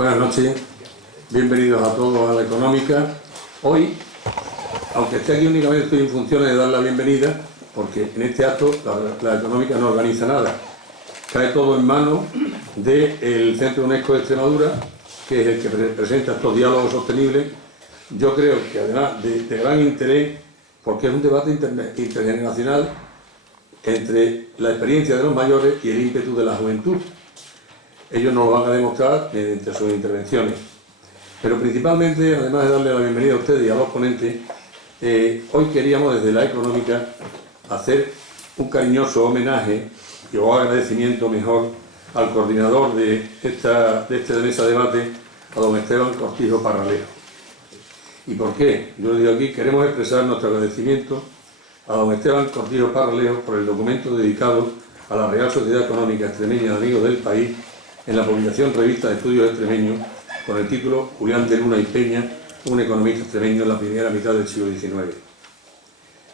Buenas noches, bienvenidos a todos a la Económica. Hoy, aunque esté aquí únicamente estoy en funciones de dar la bienvenida, porque en este acto la Económica no organiza nada. Cae todo en manos del Centro UNESCO de Extremadura, que es el que presenta estos diálogos sostenibles. Yo creo que además de gran interés, porque es un debate intergeneracional entre la experiencia de los mayores y el ímpetu de la juventud. Ellos nos lo van a demostrar mediante sus intervenciones. Pero principalmente, además de darle la bienvenida a ustedes y a los ponentes, hoy queríamos desde la Económica hacer un cariñoso homenaje o agradecimiento mejor al coordinador de esta mesa de debate, a don Esteban Cortijo Parralejo. ¿Y por qué? Yo le digo aquí, queremos expresar nuestro agradecimiento a don Esteban Cortijo Parralejo por el documento dedicado a la Real Sociedad Económica Extremeña de Amigos del País en la publicación Revista de Estudios Extremeños con el título Julián de Luna y Peña, un economista extremeño en la primera mitad del siglo XIX.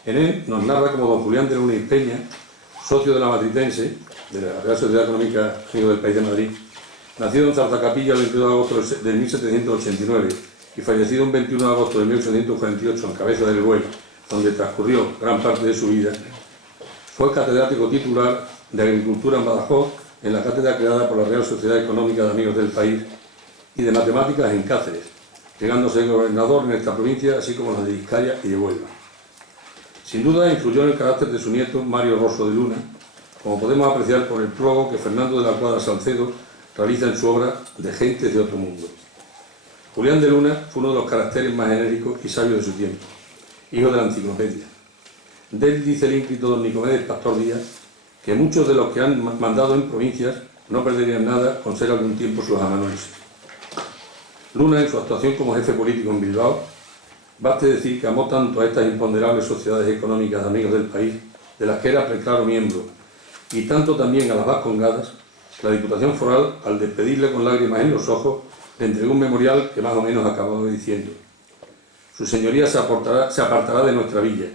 En él nos narra cómo don Julián de Luna y Peña, socio de la Matritense, de la Real Sociedad Económica Amigos del País de Madrid, nacido en Zarzacapilla el 22 de agosto de 1789 y fallecido un 21 de agosto de 1848 en Cabeza del Buey, donde transcurrió gran parte de su vida, fue catedrático titular de Agricultura en Badajoz, en la cátedra creada por la Real Sociedad Económica de Amigos del País, y de Matemáticas en Cáceres, llegando a ser gobernador en esta provincia, así como en la de Vizcaya y de Huelva. Sin duda influyó en el carácter de su nieto, Mario Rosso de Luna, como podemos apreciar por el prólogo que Fernando de la Cuadra Salcedo realiza en su obra De Gentes de Otro Mundo. Julián de Luna fue uno de los caracteres más enérgicos y sabios de su tiempo, hijo de la enciclopedia. De él dice el ínclito don Nicomedes Pastor Díaz que muchos de los que han mandado en provincias no perderían nada con ser algún tiempo sus amanuenses. Luna, en su actuación como jefe político en Bilbao, baste decir que amó tanto a estas imponderables sociedades económicas de Amigos del País, de las que era preclaro miembro, y tanto también a las vascongadas, que la Diputación Foral, al despedirle con lágrimas en los ojos, le entregó un memorial que más o menos acababa diciendo: Su señoría se apartará de nuestra villa,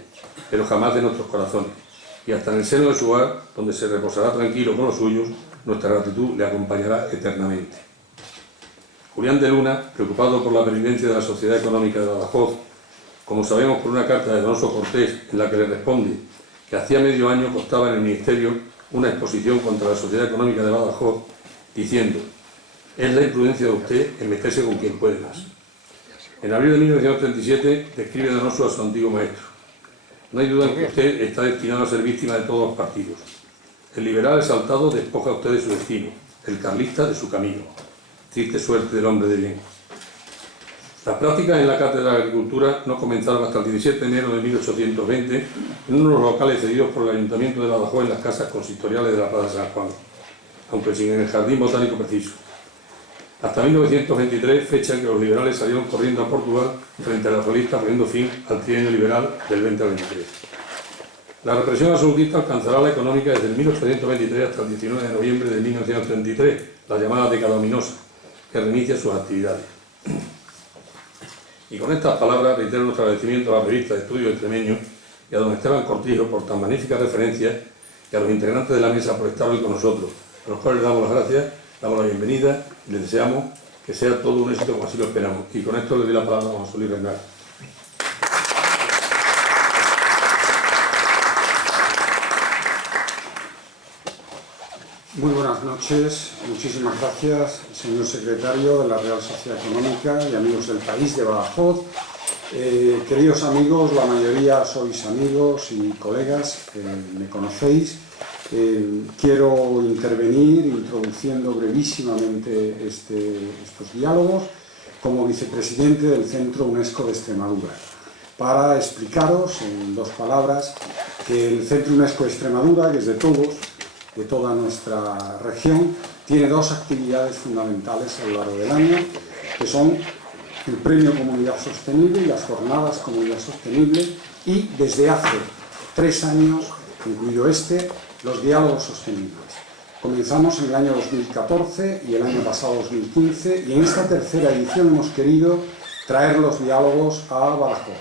pero jamás de nuestros corazones, y hasta en el seno de su hogar, donde se reposará tranquilo con los suyos, nuestra gratitud le acompañará eternamente. Julián de Luna, preocupado por la pervivencia de la Sociedad Económica de Badajoz, como sabemos por una carta de Donoso Cortés en la que le responde que hacía medio año costaba en el Ministerio una exposición contra la Sociedad Económica de Badajoz, diciendo: es la imprudencia de usted en meterse con quien puede más. En abril de 1937 describe Donoso a su antiguo maestro: no hay duda en que usted está destinado a ser víctima de todos los partidos. El liberal exaltado despoja a usted de su destino, el carlista de su camino. Triste suerte del hombre de bien. Las prácticas en la Cátedra de Agricultura no comenzaron hasta el 17 de enero de 1820 en unos locales cedidos por el Ayuntamiento de Badajoz en las casas consistoriales de la Plaza San Juan, aunque sin el jardín botánico preciso. Hasta 1923, fecha en que los liberales salieron corriendo a Portugal frente a los realistas, poniendo fin al trienio liberal del 20 al 23. La represión absolutista alcanzará la Económica desde el 1823 hasta el 19 de noviembre de 1933, la llamada década ominosa, que reinicia sus actividades. Y con estas palabras reitero nuestro agradecimiento a la revista de Estudios Extremeños y a don Esteban Cortijo por tan magníficas referencias y a los integrantes de la mesa por estar hoy con nosotros, a los cuales les damos las gracias, damos la bienvenida y les deseamos que sea todo un éxito como así lo esperamos. Y con esto le doy la palabra a don José Luis Renal. Muy buenas noches, muchísimas gracias, señor secretario de la Real Sociedad Económica y Amigos del País de Badajoz. Queridos amigos, la mayoría sois amigos y colegas, me conocéis. Quiero intervenir introduciendo brevísimamente estos diálogos como vicepresidente del Centro UNESCO de Extremadura, para explicaros en dos palabras que el Centro UNESCO de Extremadura, que es de todos, de toda nuestra región, tiene dos actividades fundamentales a lo largo del año, que son el Premio Comunidad Sostenible y las Jornadas Comunidad Sostenible, y desde hace 3 años, incluido los diálogos sostenibles. Comenzamos en el año 2014 y el año pasado 2015, y en esta tercera edición hemos querido traer los diálogos a Badajoz.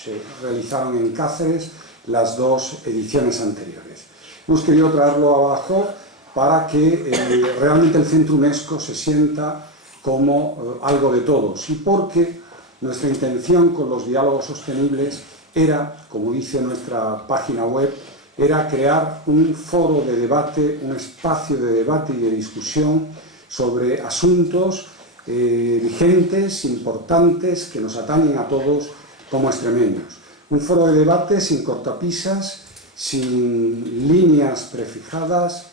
Se realizaron en Cáceres las 2 ediciones anteriores. Hemos querido traerlo a Badajoz para que realmente el Centro UNESCO se sienta como algo de todos, y porque nuestra intención con los diálogos sostenibles era, como dice nuestra página web, era crear un foro de debate, un espacio de debate y de discusión sobre asuntos vigentes, importantes, que nos atañen a todos como extremeños. Un foro de debate sin cortapisas, sin líneas prefijadas,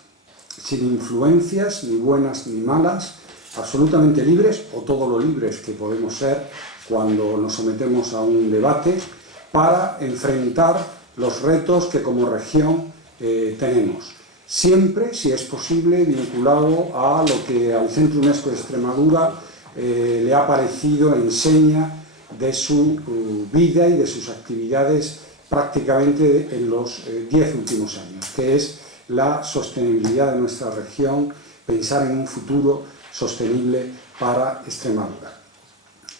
sin influencias, ni buenas ni malas, absolutamente libres, o todo lo libres que podemos ser cuando nos sometemos a un debate, para enfrentar los retos que como región tenemos. Siempre, si es posible, vinculado a lo que al Centro UNESCO de Extremadura le ha parecido enseña de su vida y de sus actividades prácticamente en los 10 últimos años, que es la sostenibilidad de nuestra región, pensar en un futuro sostenible para Extremadura.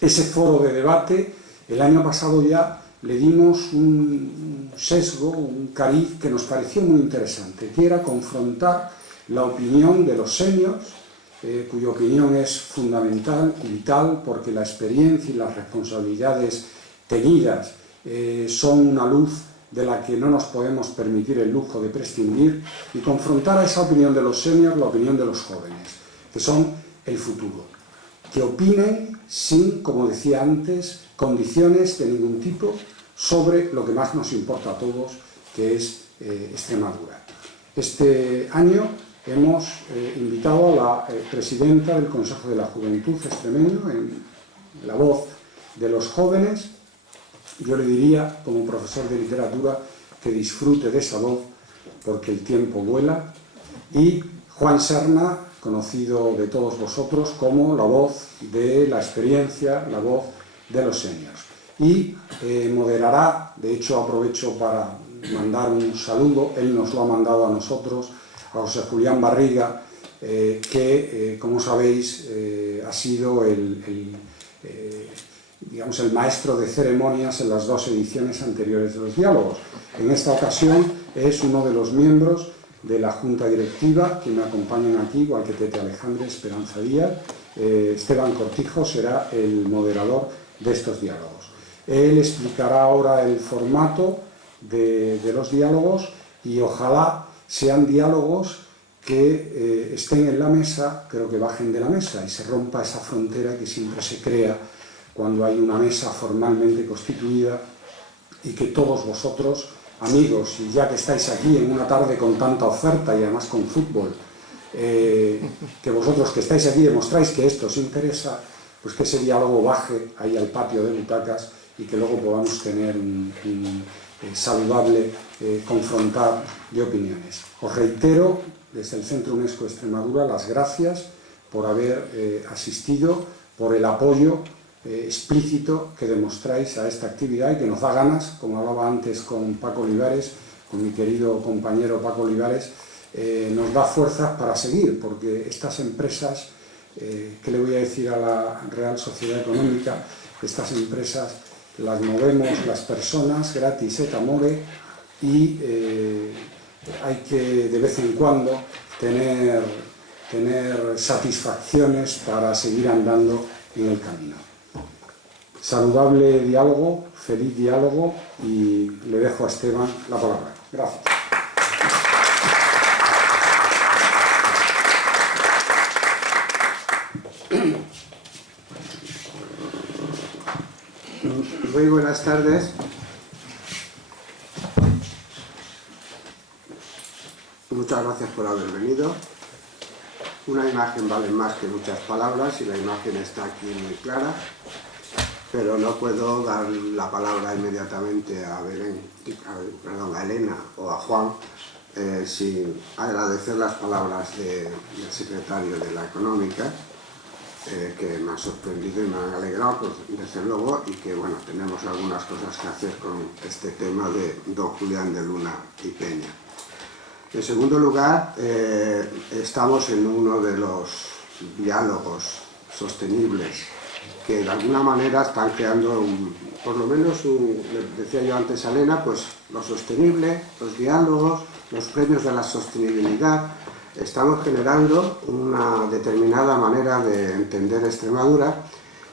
Ese foro de debate, el año pasado ya le dimos un sesgo, un cariz que nos pareció muy interesante, que era confrontar la opinión de los seniors, cuya opinión es fundamental y vital, porque la experiencia y las responsabilidades tenidas son una luz de la que no nos podemos permitir el lujo de prescindir, y confrontar a esa opinión de los seniors la opinión de los jóvenes, que son el futuro, que opinen sin, como decía antes, condiciones de ningún tipo sobre lo que más nos importa a todos, que es Extremadura. Este año hemos invitado a la presidenta del Consejo de la Juventud extremeño, en la voz de los jóvenes. Yo le diría, como profesor de literatura, que disfrute de esa voz, porque el tiempo vuela. Y Juan Serna, conocido de todos vosotros como la voz de la experiencia, la voz de los seniors. Y moderará, de hecho aprovecho para mandar un saludo, él nos lo ha mandado a nosotros, a José Julián Barriga, que como sabéis ha sido digamos, el maestro de ceremonias en las 2 ediciones anteriores de los diálogos. En esta ocasión es uno de los miembros de la Junta Directiva que me acompañan aquí, igual que Tete Alejandre, Esperanza Díaz. Esteban Cortijo será el moderador de estos diálogos. Él explicará ahora el formato de los diálogos, y ojalá sean diálogos que estén en la mesa, pero que bajen de la mesa y se rompa esa frontera que siempre se crea cuando hay una mesa formalmente constituida, y que todos vosotros, amigos, y ya que estáis aquí en una tarde con tanta oferta y además con fútbol, que vosotros que estáis aquí demostráis que esto os interesa, pues que ese diálogo baje ahí al patio de butacas y que luego podamos tener un saludable confrontar de opiniones. Os reitero desde el Centro UNESCO de Extremadura las gracias por haber asistido, por el apoyo explícito que demostráis a esta actividad, y que nos da ganas, como hablaba antes con Paco Olivares, con mi querido compañero Paco Olivares, nos da fuerzas para seguir, porque estas empresas, ¿qué le voy a decir a la Real Sociedad Económica? Estas empresas las movemos las personas, gratis et amore, y hay que de vez en cuando tener satisfacciones para seguir andando en el camino. Saludable diálogo, feliz diálogo, y le dejo a Esteban la palabra. Gracias. Muy buenas tardes. Muchas gracias por haber venido. Una imagen vale más que muchas palabras, y la imagen está aquí muy clara, pero no puedo dar la palabra inmediatamente a Elena o a Juan sin agradecer las palabras del secretario de la Económica, que me han sorprendido y me han alegrado, pues, desde luego, y que bueno, tenemos algunas cosas que hacer con este tema de don Julián de Luna y Peña. En segundo lugar, estamos en uno de los diálogos sostenibles que de alguna manera están creando, por lo menos, decía yo antes a Elena, pues lo sostenible, los diálogos, los premios de la sostenibilidad, estamos generando una determinada manera de entender Extremadura,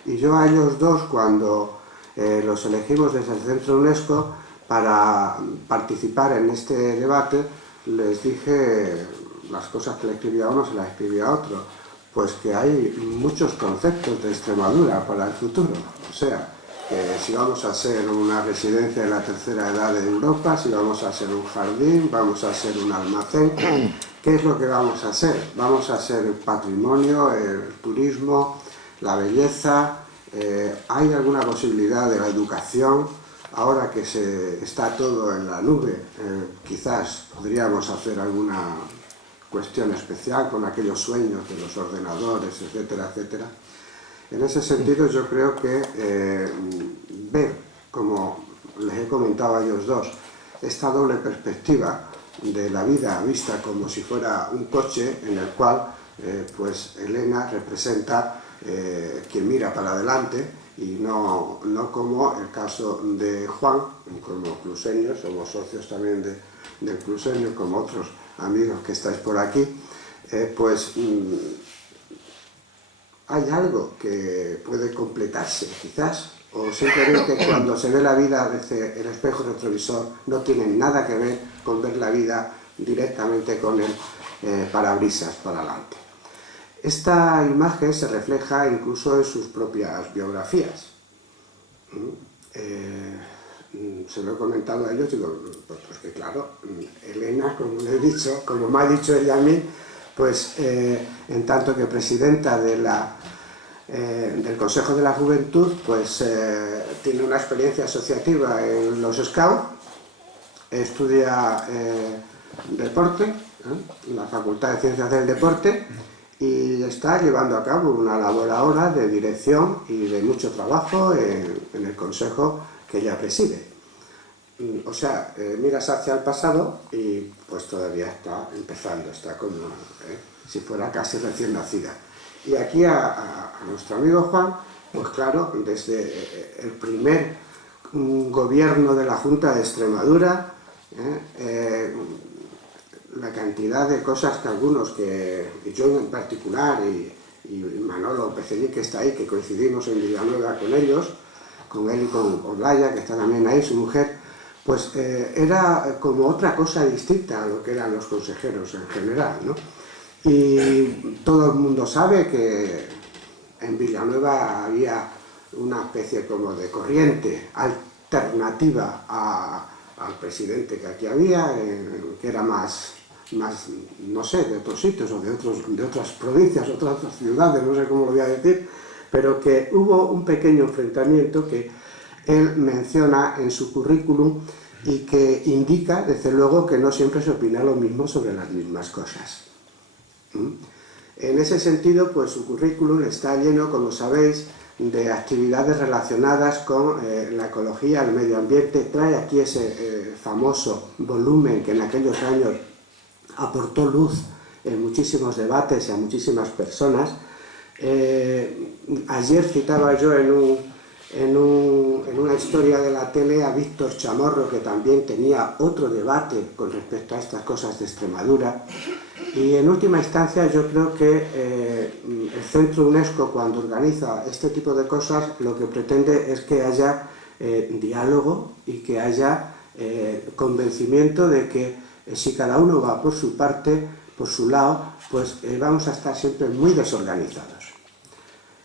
y yo a ellos dos, cuando los elegimos desde el Centro UNESCO para participar en este debate, les dije las cosas que le escribía a uno se las escribía a otro, pues que hay muchos conceptos de Extremadura para el futuro. O sea, que si vamos a ser una residencia de la tercera edad de Europa, si vamos a ser un jardín, vamos a ser un almacén, ¿qué es lo que vamos a ser? Vamos a ser el patrimonio, el turismo, la belleza. ¿Hay alguna posibilidad de la educación? Ahora que está todo en la nube, quizás podríamos hacer alguna cuestión especial con aquellos sueños de los ordenadores, etcétera, etcétera. En ese sentido, yo creo que ver, como les he comentado a ellos dos, esta doble perspectiva de la vida vista como si fuera un coche en el cual pues Elena representa quien mira para adelante, y no como el caso de Juan, como cluseño, somos socios también del Clusenio, como otros amigos que estáis por aquí, pues hay algo que puede completarse, quizás, o simplemente cuando se ve la vida desde el espejo retrovisor no tiene nada que ver con ver la vida directamente con el parabrisas para adelante. Esta imagen se refleja incluso en sus propias biografías. Se lo he comentado a ellos y digo, pues que claro, Elena, como le he dicho, como me ha dicho ella a mí, pues en tanto que presidenta del Consejo de la Juventud, pues tiene una experiencia asociativa en los Scouts, estudia deporte, en la Facultad de Ciencias del Deporte, y está llevando a cabo una labor ahora de dirección y de mucho trabajo en el consejo que ella preside. O sea, miras hacia el pasado y pues todavía está empezando, está como si fuera casi recién nacida. Y aquí a nuestro amigo Juan, pues claro, desde el primer gobierno de la Junta de Extremadura, la cantidad de cosas que algunos, que yo en particular, y Manolo Pecelí, que está ahí, que coincidimos en Villanueva con ellos, con él y con Olaya, que está también ahí, su mujer, pues era como otra cosa distinta a lo que eran los consejeros en general, ¿no? Y todo el mundo sabe que en Villanueva había una especie como de corriente alternativa al presidente que aquí había, que era más, no sé, de otros sitios o de otras provincias, otras ciudades, no sé cómo lo voy a decir, pero que hubo un pequeño enfrentamiento que él menciona en su currículum y que indica, desde luego, que no siempre se opina lo mismo sobre las mismas cosas. En ese sentido, pues su currículum está lleno, como sabéis, de actividades relacionadas con la ecología, el medio ambiente. Trae aquí ese famoso volumen que en aquellos años aportó luz en muchísimos debates y a muchísimas personas. Ayer citaba yo en una historia de la tele a Víctor Chamorro, que también tenía otro debate con respecto a estas cosas de Extremadura. Y en última instancia yo creo que el Centro UNESCO, cuando organiza este tipo de cosas, lo que pretende es que haya diálogo y que haya convencimiento de que si cada uno va por su parte, por su lado, pues vamos a estar siempre muy desorganizados.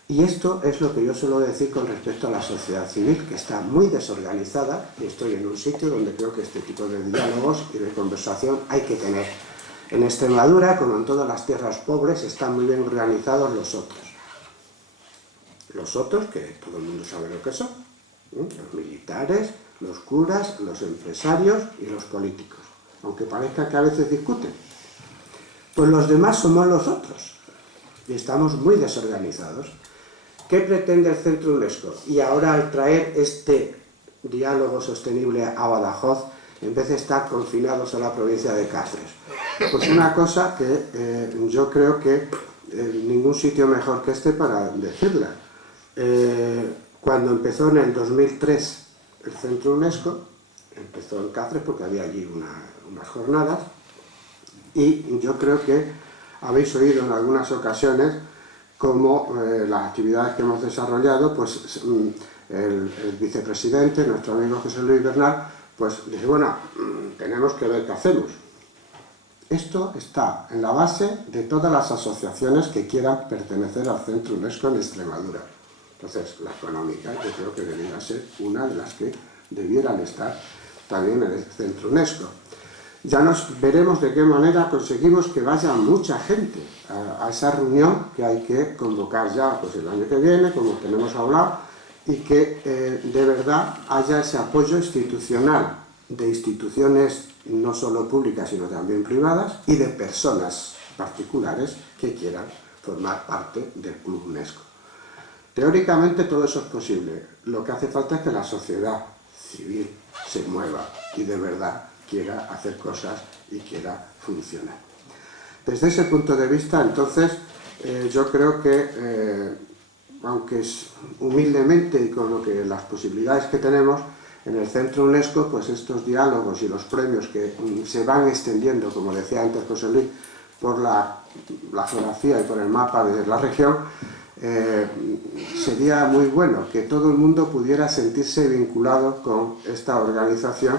Y esto es lo que yo suelo decir con respecto a la sociedad civil, que está muy desorganizada, y estoy en un sitio donde creo que este tipo de diálogos y de conversación hay que tener. En Extremadura, como en todas las tierras pobres, están muy bien organizados los otros. Los otros, que todo el mundo sabe lo que son, los militares, los curas, los empresarios y los políticos, aunque parezca que a veces discuten. Pues los demás somos los otros, y estamos muy desorganizados. ¿Qué pretende el Centro UNESCO? Y ahora, al traer este diálogo sostenible a Badajoz, en vez de estar confinados a la provincia de Cáceres, pues una cosa que yo creo que ningún sitio mejor que este para decirla. Cuando empezó en el 2003 el Centro UNESCO, empezó en Cáceres porque había allí unas jornadas, y yo creo que habéis oído en algunas ocasiones cómo las actividades que hemos desarrollado, pues el vicepresidente, nuestro amigo José Luis Bernal, pues dice, bueno, tenemos que ver qué hacemos. Esto está en la base de todas las asociaciones que quieran pertenecer al Centro UNESCO en Extremadura. Entonces, la económica yo creo que debería ser una de las que debieran estar también en el Centro UNESCO. Ya nos veremos de qué manera conseguimos que vaya mucha gente a esa reunión que hay que convocar ya pues, el año que viene, como tenemos hablado, y que de verdad haya ese apoyo institucional de instituciones no solo públicas sino también privadas y de personas particulares que quieran formar parte del Club UNESCO. Teóricamente todo eso es posible, lo que hace falta es que la sociedad civil se mueva y de verdad quiera hacer cosas y quiera funcionar. Desde ese punto de vista, entonces, yo creo que, aunque es humildemente y con las posibilidades que tenemos, en el Centro UNESCO, pues estos diálogos y los premios que se van extendiendo, como decía antes José Luis, por la geografía y por el mapa de la región, sería muy bueno que todo el mundo pudiera sentirse vinculado con esta organización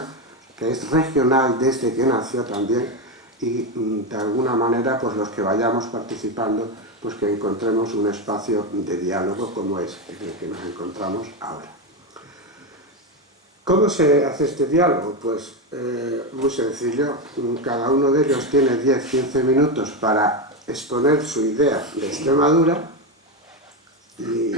que es regional desde que nació también y de alguna manera pues los que vayamos participando pues que encontremos un espacio de diálogo como es en el que nos encontramos ahora. ¿Cómo se hace este diálogo? Pues muy sencillo, cada uno de ellos tiene 10-15 minutos para exponer su idea de Extremadura y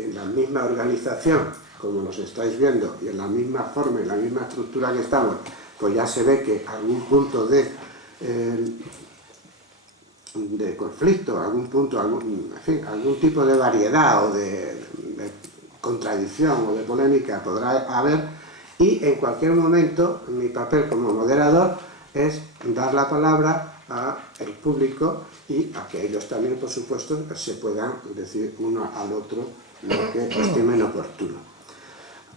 en la misma organización, como nos estáis viendo, y en la misma forma y la misma estructura que estamos, pues ya se ve que algún punto de conflicto, algún tipo de variedad o de contradicción o de polémica podrá haber, y en cualquier momento mi papel como moderador es dar la palabra al público y a que ellos también, por supuesto, se puedan decir uno al otro lo que estimen oportuno.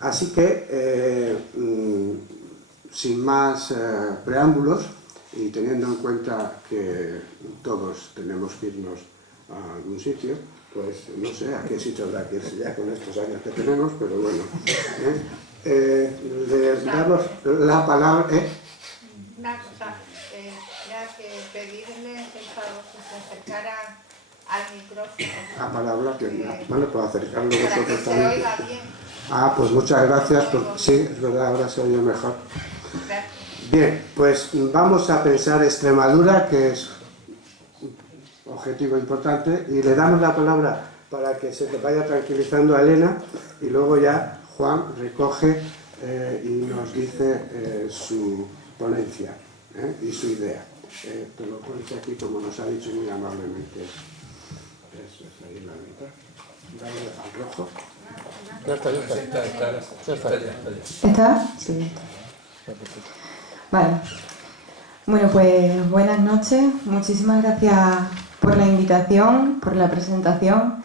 Así que, sin más preámbulos, y teniendo en cuenta que todos tenemos que irnos a algún sitio, pues no sé a qué sitio habrá que irse ya con estos años que tenemos, pero bueno. Le damos la palabra. Una cosa, era que pedirle el favor que se acercara al micrófono. La palabra que bueno, puedo acercarlo Para que vosotros se también. oiga bien. Pues muchas gracias. Sí, es verdad, ahora se oye mejor. Gracias. Bien, pues vamos a pensar Extremadura, que es un objetivo importante, y le damos la palabra para que se vaya tranquilizando a Elena, y luego ya Juan recoge y nos dice su ponencia y su idea. Te lo pones aquí como nos ha dicho muy amablemente. Eso es ahí en la mitad. Dale al rojo. Ya está. ¿Está? Sí, está. Vale. Bueno, pues buenas noches. Muchísimas gracias por la invitación, por la presentación.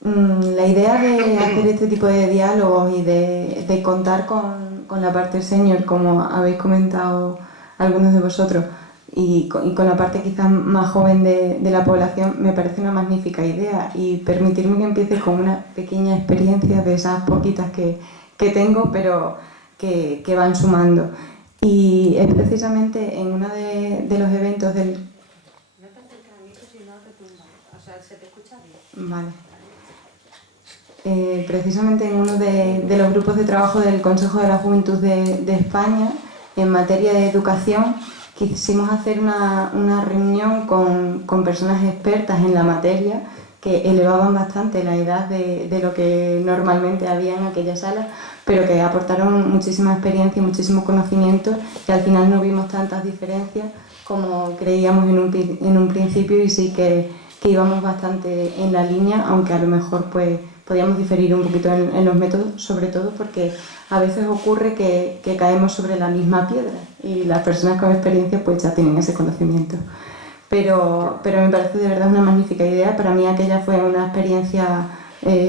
La idea de hacer este tipo de diálogos y de contar con la parte senior, como habéis comentado algunos de vosotros, y con la parte quizás más joven de la población, me parece una magnífica idea, y permitirme que empiece con una pequeña experiencia de esas poquitas que tengo, pero que van sumando. Y es precisamente en uno de los eventos del... No te acerques al micro si no retumba. O sea, se te escucha bien. Vale. Precisamente en uno de los grupos de trabajo del Consejo de la Juventud de España, en materia de educación, quisimos hacer una reunión con personas expertas en la materia que elevaban bastante la edad de lo que normalmente había en aquella sala, pero que aportaron muchísima experiencia y muchísimo conocimiento, y al final no vimos tantas diferencias como creíamos en un principio, y sí que íbamos bastante en la línea, aunque a lo mejor pues podíamos diferir un poquito en los métodos, sobre todo porque a veces ocurre que caemos sobre la misma piedra y las personas con experiencia pues ya tienen ese conocimiento. Pero me parece de verdad una magnífica idea. Para mí aquella fue una experiencia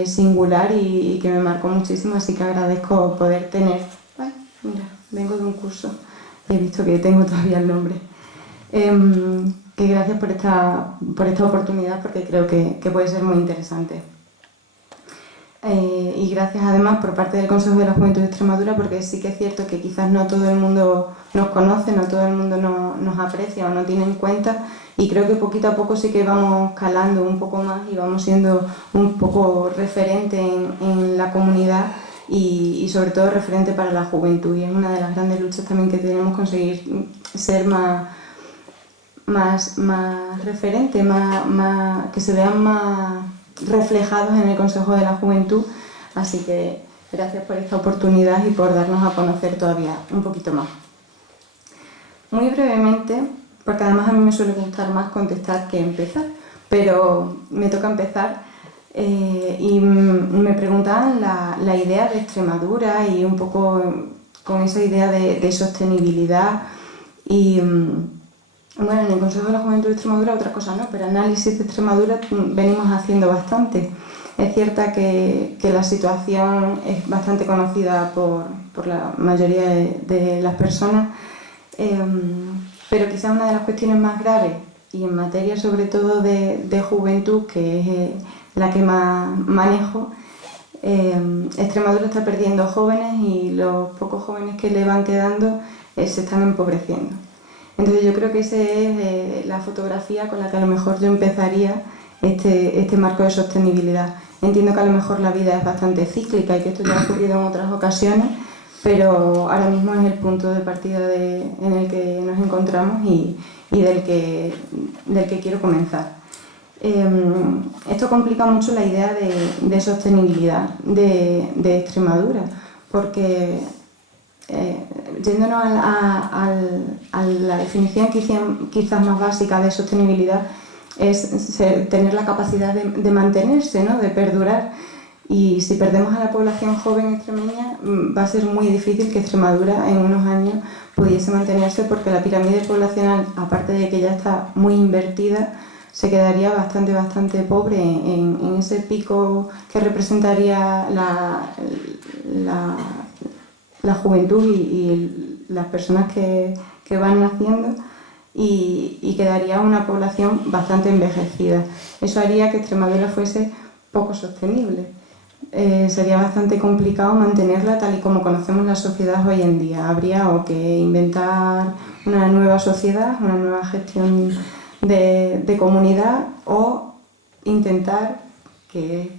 singular y que me marcó muchísimo, así que agradezco poder tener... Mira, vengo de un curso y he visto que tengo todavía el nombre. que gracias por esta oportunidad, porque creo que puede ser muy interesante. Y gracias además por parte del Consejo de la Juventud de Extremadura, porque sí que es cierto que quizás no todo el mundo nos conoce, no todo el mundo nos aprecia o no tiene en cuenta, y creo que poquito a poco sí que vamos calando un poco más y vamos siendo un poco referente en la comunidad y sobre todo referente para la juventud, y es una de las grandes luchas también que tenemos, conseguir ser más referente, que se vean más reflejados en el Consejo de la Juventud. Así que gracias por esta oportunidad y por darnos a conocer todavía un poquito más. Muy brevemente, porque además a mí me suele gustar más contestar que empezar, pero me toca empezar, y me preguntaban la idea de Extremadura y un poco con esa idea de sostenibilidad. Y bueno, en el Consejo de la Juventud de Extremadura otra cosa no, pero análisis de Extremadura venimos haciendo bastante. Es cierta que la situación es bastante conocida por la mayoría de las personas, pero quizás una de las cuestiones más graves, y en materia sobre todo de juventud, que es la que más manejo, Extremadura está perdiendo jóvenes y los pocos jóvenes que le van quedando se están empobreciendo. Entonces yo creo que esa es la fotografía con la que a lo mejor yo empezaría este marco de sostenibilidad. Entiendo que a lo mejor la vida es bastante cíclica y que esto ya ha ocurrido en otras ocasiones, pero ahora mismo es el punto de partida en el que nos encontramos y del que quiero comenzar. Esto complica mucho la idea de sostenibilidad de Extremadura, porque yéndonos a la definición quizás más básica de sostenibilidad, es tener la capacidad de mantenerse, ¿no? De perdurar. Y si perdemos a la población joven extremeña, va a ser muy difícil que Extremadura en unos años pudiese mantenerse, porque la pirámide poblacional, aparte de que ya está muy invertida, se quedaría bastante pobre en ese pico que representaría la juventud y las personas que van naciendo, y quedaría una población bastante envejecida. Eso haría que Extremadura fuese poco sostenible. Sería bastante complicado mantenerla tal y como conocemos la sociedad hoy en día. Habría o que inventar una nueva sociedad, una nueva gestión de comunidad, o intentar, que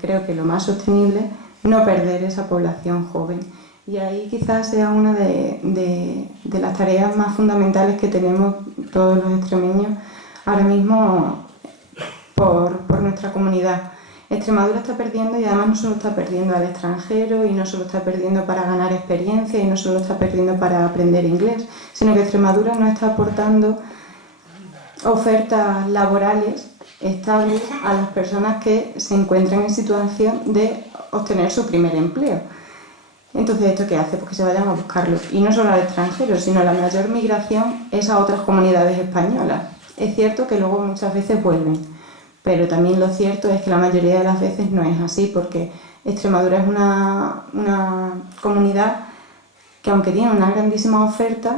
creo que lo más sostenible, no perder esa población joven. Y ahí quizás sea una de las tareas más fundamentales que tenemos todos los extremeños ahora mismo por nuestra comunidad. Extremadura está perdiendo, y además no solo está perdiendo al extranjero, y no solo está perdiendo para ganar experiencia, y no solo está perdiendo para aprender inglés, sino que Extremadura no está aportando ofertas laborales estables a las personas que se encuentran en situación de obtener su primer empleo. Entonces, ¿esto qué hace? Pues que se vayan a buscarlo. Y no solo al extranjero, sino la mayor migración es a otras comunidades españolas. Es cierto que luego muchas veces vuelven, pero también lo cierto es que la mayoría de las veces no es así, porque Extremadura es una comunidad que, aunque tiene una grandísima oferta,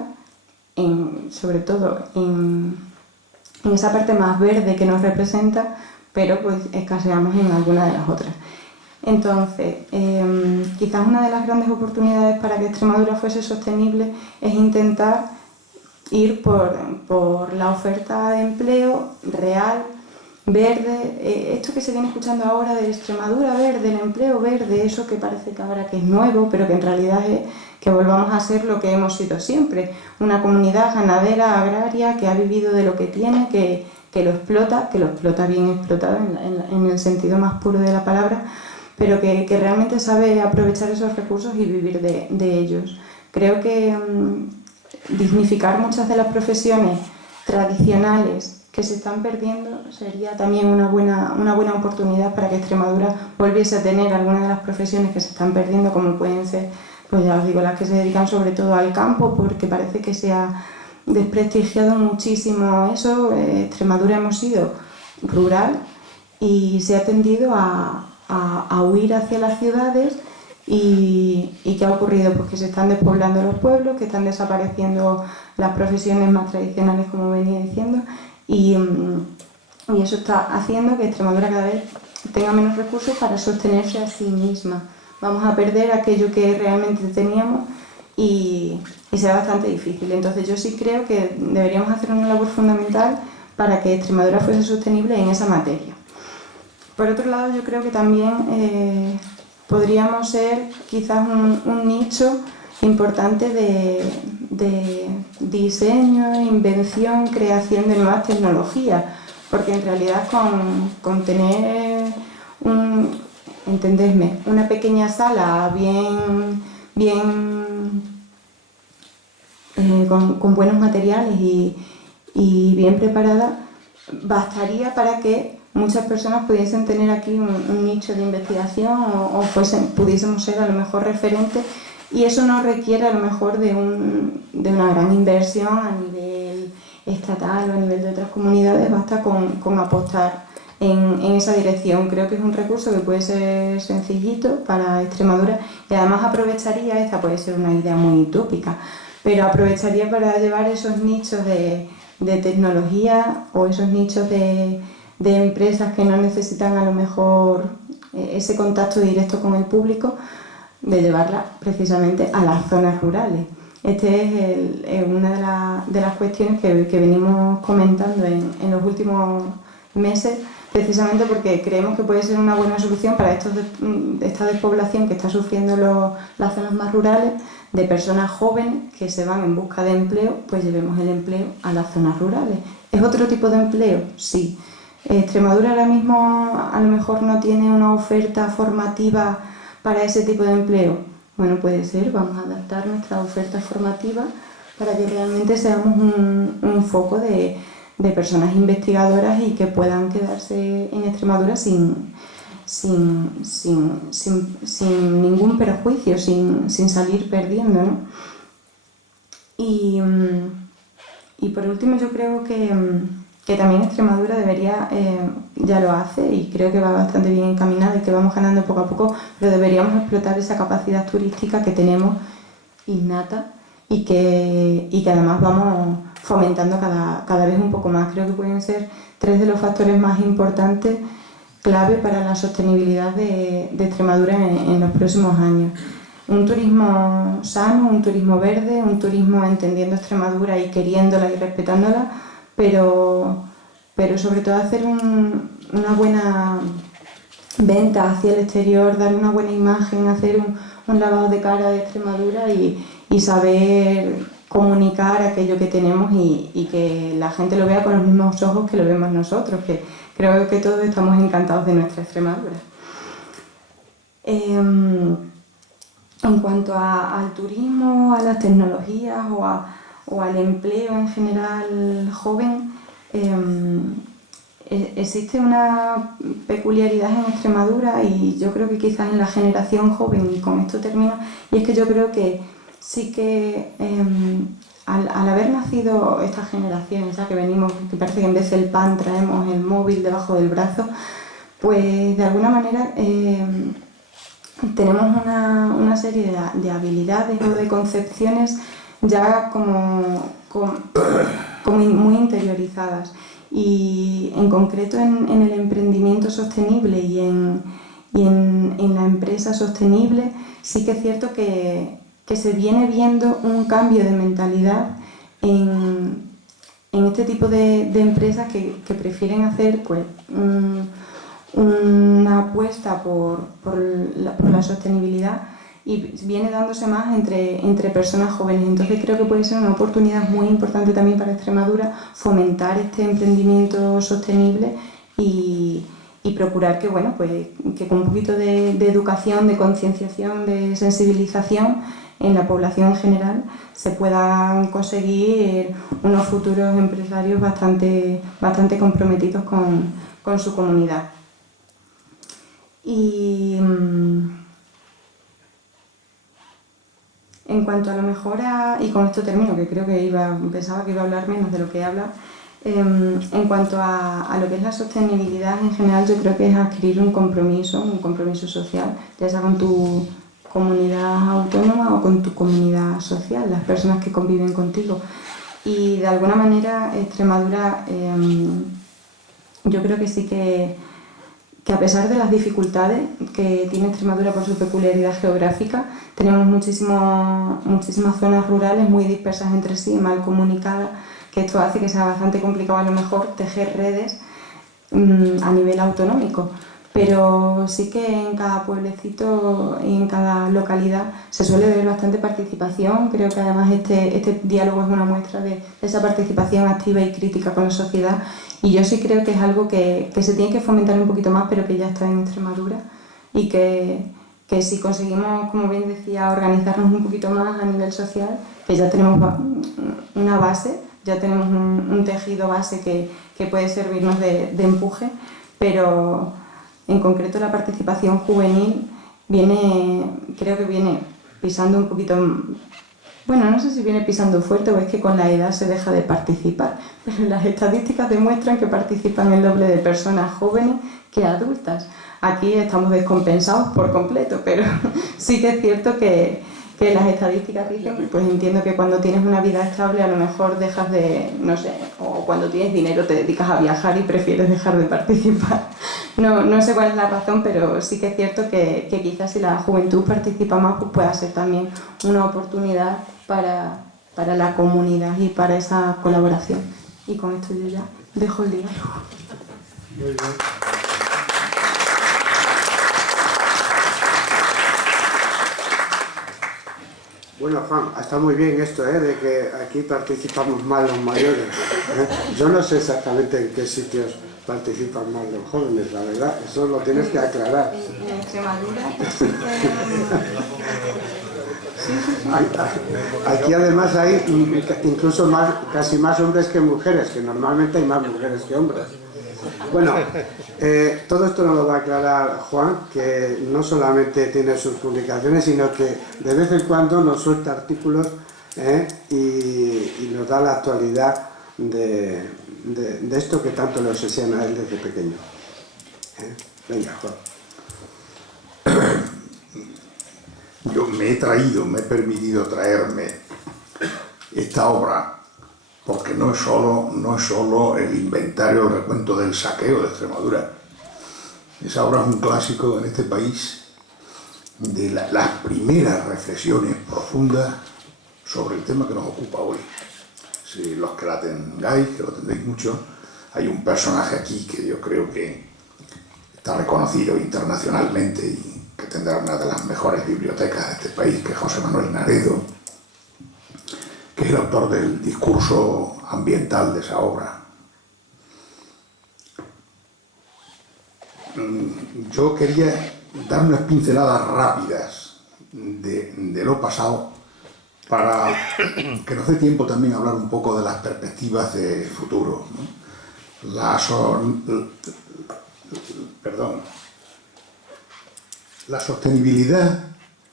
sobre todo en esa parte más verde que nos representa, pero pues escaseamos en alguna de las otras. Entonces, quizás una de las grandes oportunidades para que Extremadura fuese sostenible es intentar ir por la oferta de empleo real, verde. Esto que se viene escuchando ahora de Extremadura verde, el empleo verde, eso que parece que ahora que es nuevo, pero que en realidad es que volvamos a ser lo que hemos sido siempre, una comunidad ganadera, agraria, que ha vivido de lo que tiene, que lo explota bien explotado en el sentido más puro de la palabra, pero que realmente sabe aprovechar esos recursos y vivir de ellos. Creo que dignificar muchas de las profesiones tradicionales que se están perdiendo sería también una buena oportunidad para que Extremadura volviese a tener algunas de las profesiones que se están perdiendo, como pueden ser, pues ya os digo, las que se dedican sobre todo al campo, porque parece que se ha desprestigiado muchísimo eso. Extremadura hemos sido rural y se ha tendido a huir hacia las ciudades, ¿Y qué ha ocurrido? Pues que se están despoblando los pueblos, que están desapareciendo las profesiones más tradicionales, como venía diciendo, y eso está haciendo que Extremadura cada vez tenga menos recursos para sostenerse a sí misma. Vamos a perder aquello que realmente teníamos y será bastante difícil. Entonces yo sí creo que deberíamos hacer una labor fundamental para que Extremadura fuese sostenible en esa materia. Por otro lado, yo creo que también podríamos ser quizás un nicho importante de diseño, invención, creación de nuevas tecnologías, porque en realidad con tener entendedme, una pequeña sala con buenos materiales y bien preparada, bastaría para que muchas personas pudiesen tener aquí un nicho de investigación o pudiésemos ser a lo mejor referentes, y eso no requiere a lo mejor de una gran inversión a nivel estatal o a nivel de otras comunidades, basta con apostar en esa dirección. Creo que es un recurso que puede ser sencillito para Extremadura y además aprovecharía, esta puede ser una idea muy utópica, pero aprovecharía para llevar esos nichos de tecnología o esos nichos de empresas que no necesitan a lo mejor ese contacto directo con el público, de llevarla precisamente a las zonas rurales. Es una de las cuestiones que venimos comentando en los últimos meses, precisamente porque creemos que puede ser una buena solución para esta despoblación que está sufriendo las zonas más rurales, de personas jóvenes que se van en busca de empleo, pues llevemos el empleo a las zonas rurales. ¿Es otro tipo de empleo? Sí. Extremadura ahora mismo a lo mejor no tiene una oferta formativa para ese tipo de empleo. Bueno, puede ser, vamos a adaptar nuestra oferta formativa para que realmente seamos un foco de personas investigadoras y que puedan quedarse en Extremadura sin ningún perjuicio, sin salir perdiendo, ¿no? Y por último, yo creo que también Extremadura debería, ya lo hace y creo que va bastante bien encaminada y que vamos ganando poco a poco, pero deberíamos explotar esa capacidad turística que tenemos innata y que además vamos fomentando cada vez un poco más. Creo que pueden ser 3 de los factores más importantes, clave para la sostenibilidad de Extremadura en los próximos años. Un turismo sano, un turismo verde, un turismo entendiendo Extremadura y queriéndola y respetándola, pero sobre todo hacer una buena venta hacia el exterior, dar una buena imagen, hacer un lavado de cara de Extremadura y saber comunicar aquello que tenemos y que la gente lo vea con los mismos ojos que lo vemos nosotros, que creo que todos estamos encantados de nuestra Extremadura. En cuanto al turismo, a las tecnologías o al empleo en general joven, existe una peculiaridad en Extremadura y yo creo que quizás en la generación joven, y con esto termino, y es que yo creo que sí que al haber nacido esta generación, ya que venimos, que parece que en vez del pan traemos el móvil debajo del brazo, pues de alguna manera tenemos una serie de habilidades o de concepciones ya como muy interiorizadas, y en concreto en el emprendimiento sostenible y en la empresa sostenible sí que es cierto que se viene viendo un cambio de mentalidad en este tipo de empresas que prefieren hacer pues una apuesta por la sostenibilidad, y viene dándose más entre personas jóvenes. Entonces creo que puede ser una oportunidad muy importante también para Extremadura fomentar este emprendimiento sostenible y procurar que, bueno, pues, que con un poquito de educación, de concienciación, de sensibilización en la población en general se puedan conseguir unos futuros empresarios bastante comprometidos con su comunidad. Y en cuanto a lo mejor y con esto termino, que creo que pensaba que iba a hablar menos de lo que he hablado, en cuanto a lo que es la sostenibilidad en general, yo creo que es adquirir un compromiso social, ya sea con comunidad autónoma o con tu comunidad social, las personas que conviven contigo. Y de alguna manera Extremadura, yo creo que sí que a pesar de las dificultades que tiene Extremadura por su peculiaridad geográfica, tenemos muchísimas zonas rurales muy dispersas entre sí, mal comunicadas, que esto hace que sea bastante complicado a lo mejor tejer redes a nivel autonómico. Pero sí que en cada pueblecito y en cada localidad se suele ver bastante participación. Creo que además este diálogo es una muestra de esa participación activa y crítica con la sociedad. Y yo sí creo que es algo que se tiene que fomentar un poquito más, pero que ya está en Extremadura. Y que si conseguimos, como bien decía, organizarnos un poquito más a nivel social, que ya tenemos una base, ya tenemos un tejido base que puede servirnos de empuje, pero en concreto la participación juvenil creo que viene pisando un poquito, bueno, no sé si viene pisando fuerte o es que con la edad se deja de participar, pero las estadísticas demuestran que participan el doble de personas jóvenes que adultas. Aquí estamos descompensados por completo, pero sí que es cierto que las estadísticas dicen, pues entiendo que cuando tienes una vida estable a lo mejor dejas de, no sé, o cuando tienes dinero te dedicas a viajar y prefieres dejar de participar. No sé cuál es la razón, pero sí que es cierto que quizás si la juventud participa más, pues pueda ser también una oportunidad para la comunidad y para esa colaboración. Y con esto yo ya dejo el diálogo. Muy bien. Bueno, Juan, está muy bien esto, de que aquí participamos más los mayores. Yo no sé exactamente en qué sitios participan más los jóvenes, la verdad, eso lo tienes que aclarar. En Extremadura. Aquí además hay incluso casi más hombres que mujeres, que normalmente hay más mujeres que hombres. Bueno, todo esto nos lo va a aclarar Juan, que no solamente tiene sus publicaciones, sino que de vez en cuando nos suelta artículos y nos da la actualidad de esto que tanto le obsesiona a él desde pequeño. Venga, Juan. Yo me he permitido traerme esta obra porque no es solo el inventario, el recuento del saqueo de Extremadura. Esa obra es un clásico en este país de las primeras reflexiones profundas sobre el tema que nos ocupa hoy. Si los que la tengáis, que lo tendréis mucho, hay un personaje aquí que yo creo que está reconocido internacionalmente y que tendrá una de las mejores bibliotecas de este país, que es José Manuel Naredo, que es el autor del discurso ambiental de esa obra. Yo quería dar unas pinceladas rápidas de lo pasado para que nos dé tiempo también a hablar un poco de las perspectivas de futuro, ¿no? La sostenibilidad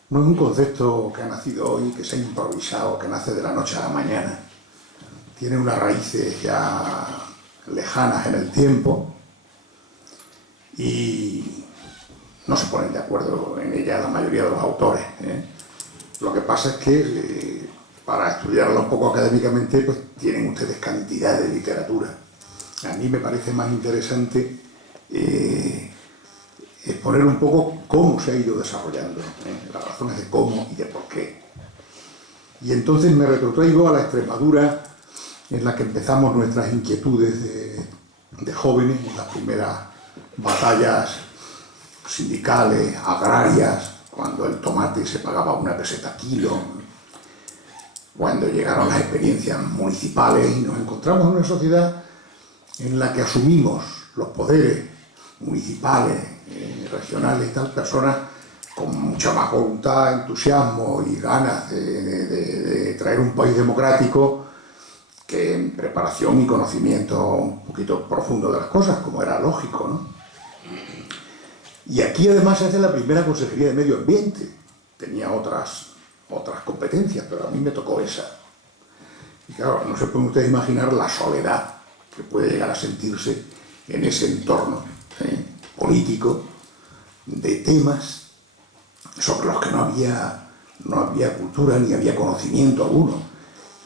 no es un concepto que ha nacido hoy, que se ha improvisado, que nace de la noche a la mañana. Tiene unas raíces ya lejanas en el tiempo y no se ponen de acuerdo en ella la mayoría de los autores. Lo que pasa es que para estudiarla un poco académicamente, pues tienen ustedes cantidad de literatura. A mí me parece más interesante exponer un poco cómo se ha ido desarrollando, las razones de cómo y de por qué. Y entonces me retrotraigo a la Extremadura en la que empezamos nuestras inquietudes de jóvenes, en las primeras batallas sindicales, agrarias, cuando el tomate se pagaba 1 peseta kilo, cuando llegaron las experiencias municipales y nos encontramos en una sociedad en la que asumimos los poderes municipales, regionales y tal, personas con mucha más voluntad, entusiasmo y ganas de traer un país democrático que en preparación y conocimiento un poquito profundo de las cosas, como era lógico, ¿no? Y aquí además se hace la primera Consejería de Medio Ambiente. Tenía otras competencias, pero a mí me tocó esa. Y claro, no se pueden ustedes imaginar la soledad que puede llegar a sentirse en ese entorno político de temas sobre los que no había cultura ni había conocimiento alguno.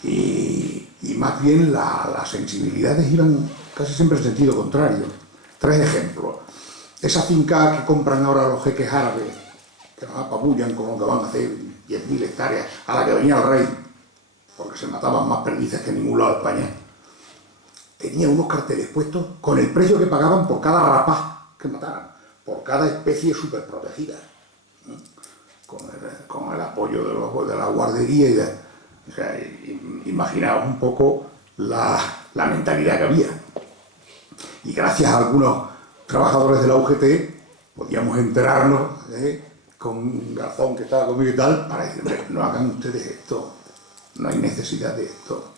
Y más bien las sensibilidades iban casi siempre en sentido contrario. 3 ejemplos. Esa finca que compran ahora los jeques árabes, que nos apabullan con lo que van a hacer 10.000 hectáreas, a la que venía el rey, porque se mataban más perdices que en ningún lado de España, tenía unos carteles puestos con el precio que pagaban por cada rapaz que mataran, por cada especie superprotegida, con el apoyo de la guardería y de... O sea, imaginaos un poco la mentalidad que había. Y gracias a algunos trabajadores de la UGT podíamos enterarnos con Garzón, que estaba conmigo y tal, para decir, hombre, no hagan ustedes esto, no hay necesidad de esto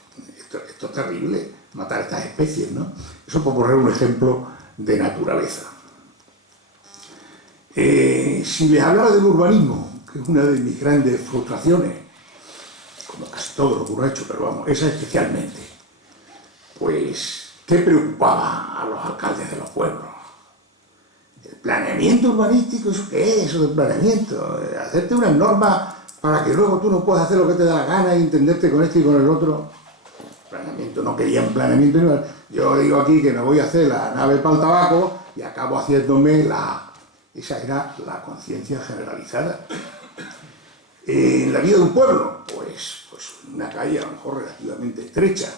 es terrible, matar estas especies, ¿no? Eso por poner un ejemplo de naturaleza. Si les hablara del urbanismo, que es una de mis grandes frustraciones, como casi todo lo que uno ha hecho, pero vamos, esa especialmente, pues, ¿qué preocupaba a los alcaldes de los pueblos? ¿El planeamiento urbanístico? ¿Eso qué es? Eso del planeamiento. Hacerte unas normas para que luego tú no puedas hacer lo que te da la gana y entenderte con este y con el otro. Planeamiento, no querían planeamiento. Yo digo aquí que me voy a hacer la nave para el tabaco y acabo haciéndome esa era la conciencia generalizada. En la vida de un pueblo, pues una calle a lo mejor relativamente estrecha,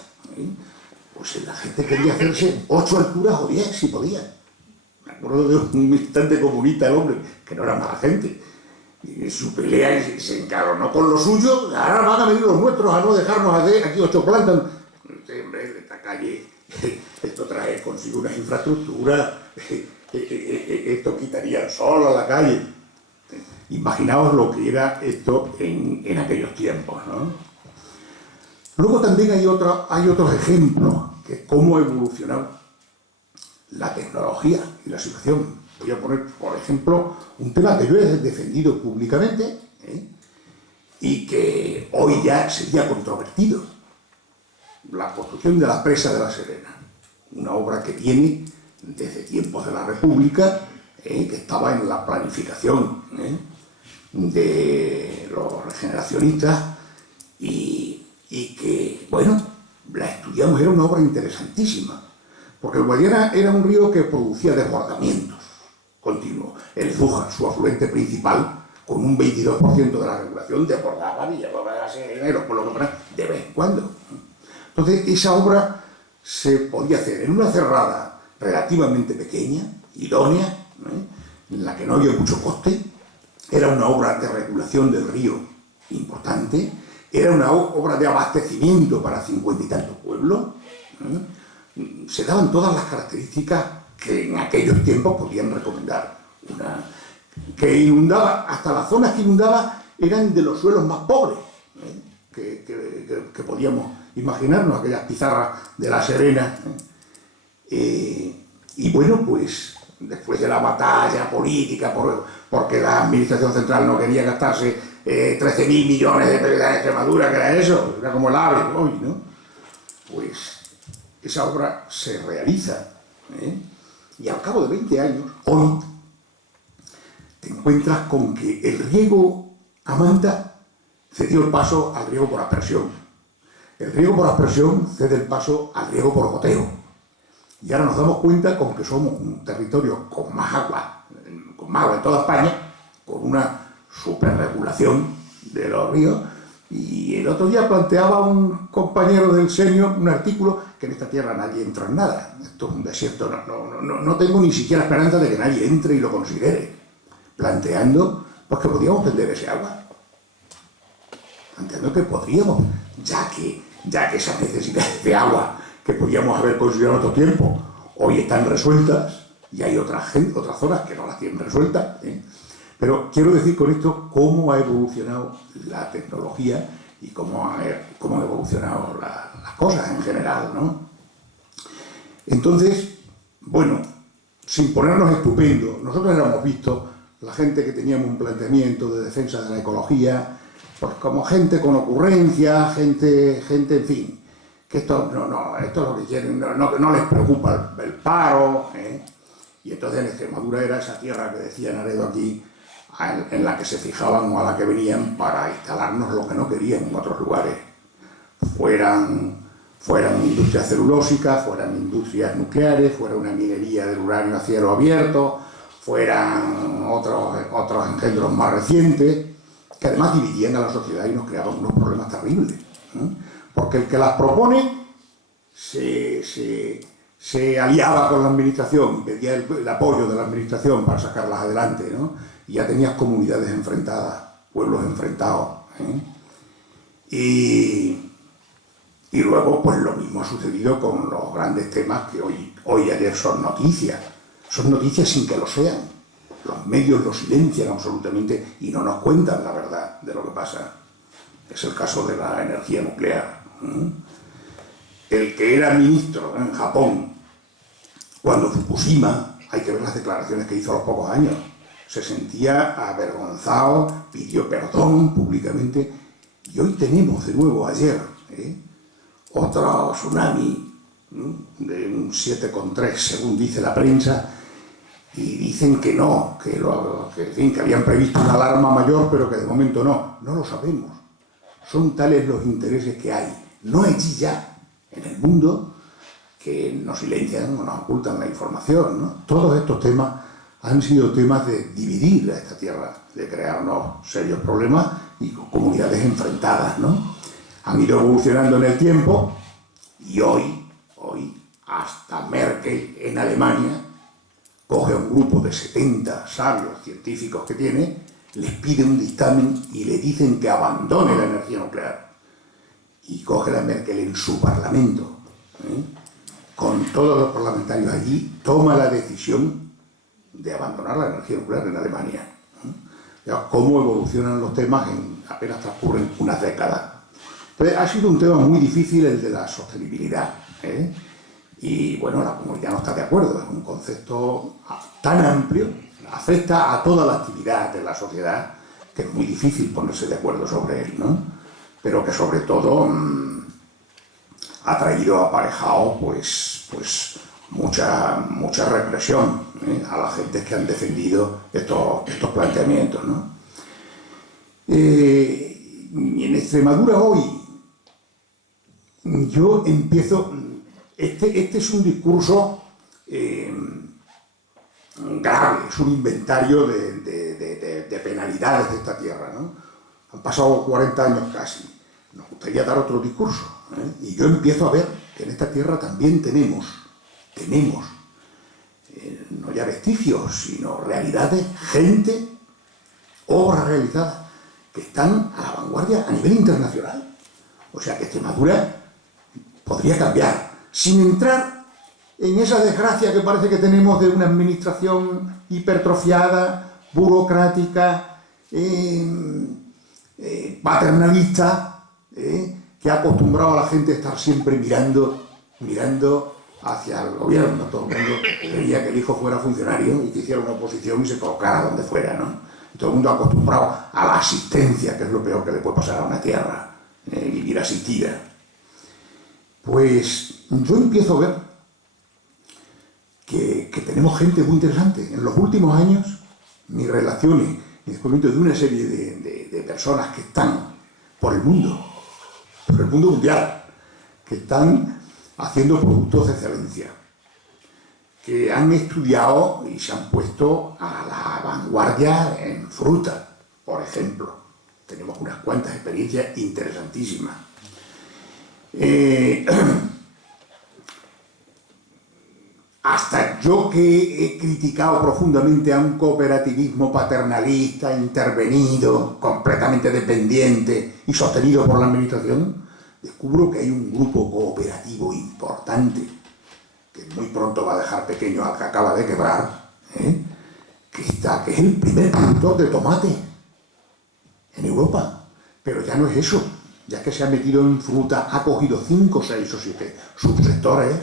pues la gente quería hacerse 8 alturas o 10 si podía. Me acuerdo de un militante comunista, el hombre, que no era mala gente, y en su pelea se encabronó con lo suyo. Ahora van a venir los nuestros a no dejarnos hacer aquí 8 plantas. Hombre, esta calle, esto trae consigo unas infraestructuras, esto quitaría el sol a la calle. Imaginaos lo que era esto en aquellos tiempos, ¿no? Luego también hay otros ejemplos de cómo ha evolucionado la tecnología y la situación. Voy a poner, por ejemplo, un tema que yo he defendido públicamente y que hoy ya sería controvertido. La construcción de la presa de la Serena. Una obra que viene desde tiempos de la República, que estaba en la planificación de los regeneracionistas y que, bueno, la estudiamos, era una obra interesantísima, porque el Guadiana era un río que producía desbordamientos continuos. El Zújar, su afluente principal, con un 22% de la regulación, desbordaba y llevaba a la Serena por lo que fuera, de vez en cuando. Entonces, esa obra se podía hacer en una cerrada relativamente pequeña, idónea, en la que no había mucho coste. Era una obra de regulación del río importante, era una obra de abastecimiento para 50 y tantos pueblos. Se daban todas las características que en aquellos tiempos podían recomendar. Que inundaba, hasta las zonas que inundaba eran de los suelos más pobres que podíamos imaginarnos, aquellas pizarras de la Serena. Y bueno, pues después de la batalla política, porque la administración central no quería gastarse 13.000 millones de pesetas de Extremadura, que era eso, era como el AVE hoy, ¿no? Pues esa obra se realiza, y al cabo de 20 años, hoy, te encuentras con que el riego a manta cedió el paso al riego por aspersión. El riego por aspersión cede el paso al riego por goteo. Y ahora nos damos cuenta con que somos un territorio con más agua en toda España, con una superregulación de los ríos. Y el otro día planteaba un compañero del Senio un artículo que en esta tierra nadie entra en nada. Esto es un desierto, no tengo ni siquiera esperanza de que nadie entre y lo considere. Planteando pues, que podíamos vender ese agua. Planteando que podríamos, ya que esas necesidades de agua que podíamos haber considerado en otro tiempo, hoy están resueltas, y hay otras zonas que no las tienen resueltas. Pero quiero decir con esto cómo ha evolucionado la tecnología y cómo han evolucionado las cosas en general, ¿no? Entonces, bueno, sin ponernos estupendos, nosotros éramos vistos, la gente que teníamos un planteamiento de defensa de la ecología, pues como gente con ocurrencia, gente en fin, que esto es lo que quieren, no les preocupa el paro, y entonces en Extremadura era esa tierra que decía Naredo aquí, en la que se fijaban o a la que venían para instalarnos lo que no querían en otros lugares. Fueran industrias celulósicas, fueran industrias nucleares, fuera una minería del uranio a cielo abierto, fueran otros engendros más recientes, que además dividían a la sociedad y nos creaban unos problemas terribles, ¿no? Porque el que las propone se aliaba con la administración, pedía el apoyo de la administración para sacarlas adelante, ¿no? Y ya tenías comunidades enfrentadas, pueblos enfrentados, ¿eh? Y luego, pues lo mismo ha sucedido con los grandes temas que hoy y ayer son noticias sin que lo sean. Los medios lo silencian absolutamente y no nos cuentan la verdad de lo que pasa. Es el caso de la energía nuclear. El que era ministro en Japón, cuando Fukushima, hay que ver las declaraciones que hizo a los pocos años, se sentía avergonzado, pidió perdón públicamente, y hoy tenemos de nuevo ayer, otro tsunami de un 7,3 según dice la prensa, y dicen que no, que habían previsto una alarma mayor, pero que de momento no lo sabemos. Son tales los intereses que hay, no allí ya, en el mundo, que nos silencian o nos ocultan la información, ¿no? Todos estos temas han sido temas de dividir a esta tierra, de crearnos serios problemas y comunidades enfrentadas, ¿no? Han ido evolucionando en el tiempo y hoy hasta Merkel en Alemania coge a un grupo de 70 sabios científicos que tiene, les pide un dictamen y le dicen que abandone la energía nuclear. Y coge la Merkel en su parlamento, con todos los parlamentarios allí, toma la decisión de abandonar la energía nuclear en Alemania. Ya, cómo evolucionan los temas en apenas transcurren unas décadas. Entonces, ha sido un tema muy difícil el de la sostenibilidad, y bueno, la comunidad no está de acuerdo, es un concepto tan amplio, afecta a toda la actividad de la sociedad, que es muy difícil ponerse de acuerdo sobre él, ¿no? Pero que sobre todo ha traído aparejado pues mucha represión a las gentes que han defendido estos planteamientos, ¿no? Y en Extremadura hoy yo empiezo, este es un discurso grave, es un inventario de penalidades de esta tierra, ¿no? Han pasado 40 años casi, nos gustaría dar otro discurso, y yo empiezo a ver que en esta tierra también tenemos no ya vestigios, sino realidades, gente, obras realizadas que están a la vanguardia a nivel internacional. O sea que Extremadura podría cambiar, sin entrar en esa desgracia que parece que tenemos de una administración hipertrofiada, burocrática, paternalista, que ha acostumbrado a la gente a estar siempre mirando hacia el gobierno. Todo el mundo quería que el hijo fuera funcionario y que hiciera una oposición y se colocara donde fuera, ¿no? Y todo el mundo acostumbrado a la asistencia, que es lo peor que le puede pasar a una tierra, vivir asistida. Pues yo empiezo a ver que tenemos gente muy interesante. En los últimos años, mis relaciones, mi descubrimiento de una serie de personas que están por el mundo mundial, que están haciendo productos de excelencia, que han estudiado y se han puesto a la vanguardia en fruta, por ejemplo. Tenemos unas cuantas experiencias interesantísimas. Hasta yo que he criticado profundamente a un cooperativismo paternalista, intervenido, completamente dependiente y sostenido por la administración, descubro que hay un grupo cooperativo importante, que muy pronto va a dejar pequeño al que acaba de quebrar, que es el primer productor de tomate en Europa. Pero ya no es eso, ya que se ha metido en fruta, ha cogido 5, 6 o 7 subsectores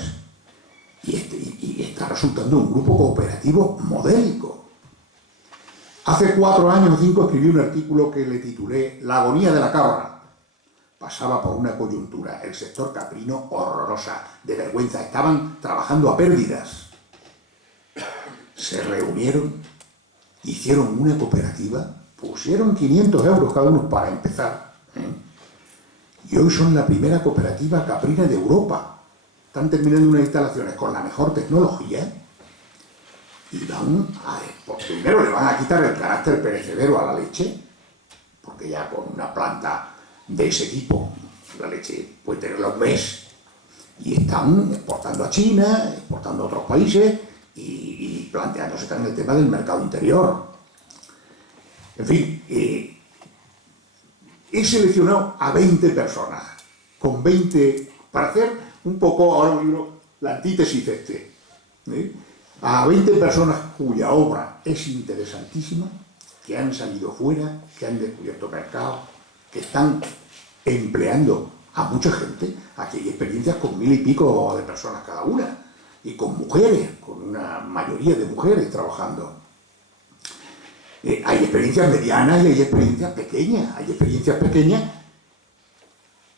y está resultando un grupo cooperativo modélico. Hace 4 años o 5 escribí un artículo que le titulé La agonía de la cabra. Pasaba por una coyuntura, el sector caprino horrorosa, de vergüenza, estaban trabajando a pérdidas. Se reunieron hicieron una cooperativa, pusieron 500 euros cada uno para empezar, y hoy son la primera cooperativa caprina de Europa. Están terminando unas instalaciones con la mejor tecnología y primero le van a quitar el carácter perecedero a la leche, porque ya con una planta de ese tipo la leche puede tenerla un mes, y están exportando a China, exportando a otros países y planteándose también el tema del mercado interior. En fin, he seleccionado a 20 personas, con 20, para hacer un poco, ahora un libro, la antítesis a 20 personas cuya obra es interesantísima, que han salido fuera, que han descubierto mercado, que están empleando a mucha gente. Aquí hay experiencias con 1000 y pico de personas cada una, y con mujeres, con una mayoría de mujeres trabajando. Hay experiencias medianas y hay experiencias pequeñas. Hay experiencias pequeñas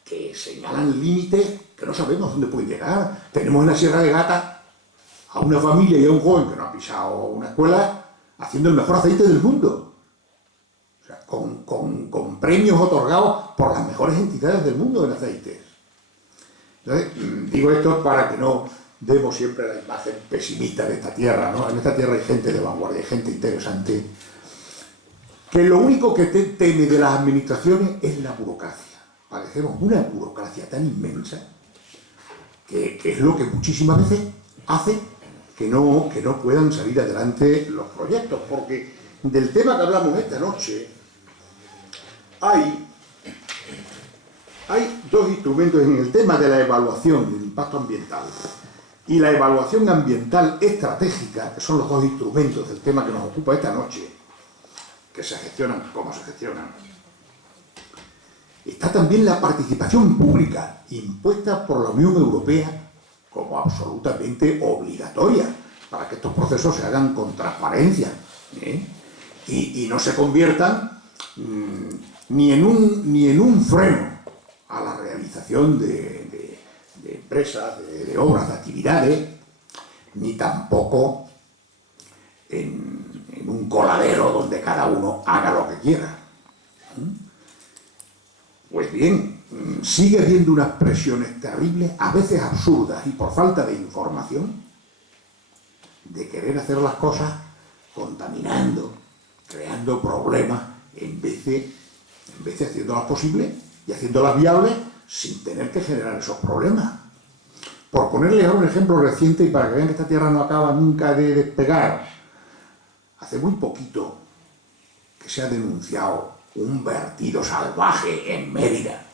que señalan límites que no sabemos dónde pueden llegar. Tenemos en la Sierra de Gata a una familia y a un joven que no ha pisado una escuela haciendo el mejor aceite del mundo. O sea, con premios otorgados por las mejores entidades del mundo en aceites. Entonces, digo esto para que no demos siempre la imagen pesimista de esta tierra, ¿no? En esta tierra hay gente de vanguardia, hay gente interesante, que lo único que teme de las administraciones es la burocracia. Padecemos una burocracia tan inmensa que es lo que muchísimas veces hace que no puedan salir adelante los proyectos, porque del tema que hablamos esta noche hay dos instrumentos en el tema de la evaluación del impacto ambiental y la evaluación ambiental estratégica, que son los dos instrumentos del tema que nos ocupa esta noche, que se gestionan como se gestionan. Está también la participación pública, impuesta por la Unión Europea como absolutamente obligatoria, para que estos procesos se hagan con transparencia, y no se conviertan ni en un freno a la realización de empresas, de obras, de actividades, ni tampoco en un coladero donde cada uno haga lo que quiera. Pues bien, sigue habiendo unas presiones terribles, a veces absurdas y por falta de información, de querer hacer las cosas contaminando, creando problemas, en vez de haciéndolas posibles y haciéndolas viables sin tener que generar esos problemas. Por ponerles ahora un ejemplo reciente y para que vean que esta tierra no acaba nunca de despegar, hace muy poquito que se ha denunciado un vertido salvaje en Mérida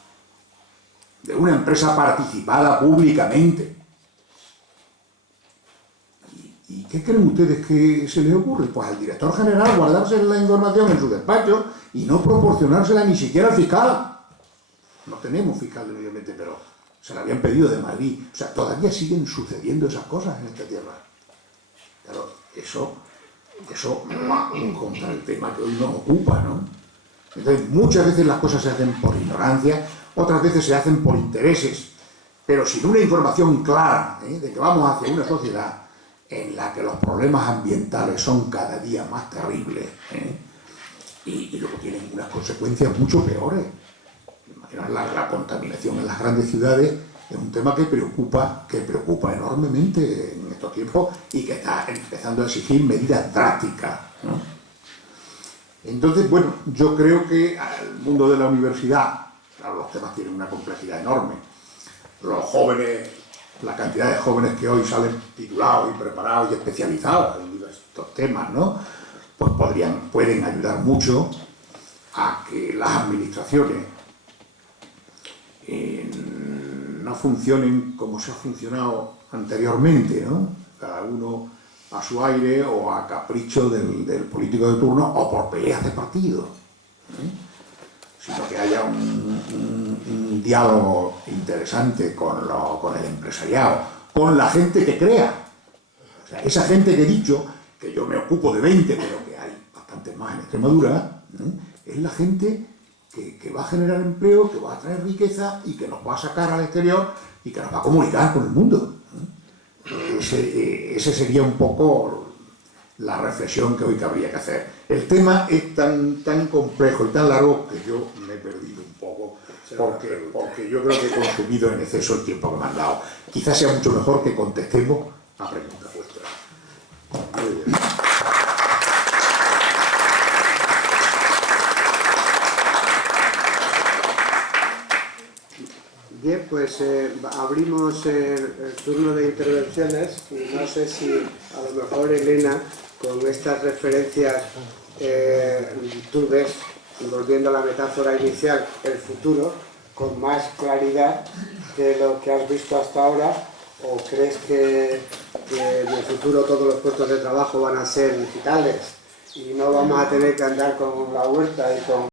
de una empresa participada públicamente. ¿Y qué creen ustedes que se le ocurre? Pues al director general guardarse la información en su despacho y no proporcionársela ni siquiera al fiscal. No tenemos fiscal de medio ambiente, pero se la habían pedido de Madrid. O sea, todavía siguen sucediendo esas cosas en esta tierra. Claro, eso va contra el tema que hoy nos ocupa, ¿no? Entonces, muchas veces las cosas se hacen por ignorancia, otras veces se hacen por intereses, pero sin una información clara, de que vamos hacia una sociedad en la que los problemas ambientales son cada día más terribles, y luego tienen unas consecuencias mucho peores. La contaminación en las grandes ciudades es un tema que preocupa enormemente en estos tiempos y que está empezando a exigir medidas drásticas, ¿no? Entonces, bueno, yo creo que al mundo de la universidad, claro, los temas tienen una complejidad enorme. Los jóvenes, la cantidad de jóvenes que hoy salen titulados y preparados y especializados en diversos temas, ¿no? Pues pueden ayudar mucho a que las administraciones no funcionen como se ha funcionado anteriormente, ¿no? Cada uno a su aire o a capricho del político de turno o por peleas de partido, sino que haya un diálogo interesante con el empresariado, con la gente que crea. O sea, esa gente que he dicho, que yo me ocupo de 20, pero que hay bastantes más en Extremadura, es la gente que va a generar empleo, que va a traer riqueza y que nos va a sacar al exterior y que nos va a comunicar con el mundo. Ese sería un poco la reflexión que hoy cabría que hacer. El tema es tan complejo y tan largo que yo me he perdido un poco, porque yo creo que he consumido en exceso el tiempo que me han dado. Quizás sea mucho mejor que contestemos a preguntas vuestras. Muy bien. Bien, pues abrimos el turno de intervenciones y no sé si a lo mejor Elena, con estas referencias, tú ves, volviendo a la metáfora inicial, el futuro con más claridad de lo que has visto hasta ahora, o crees que en el futuro todos los puestos de trabajo van a ser digitales y no vamos a tener que andar con la huerta y con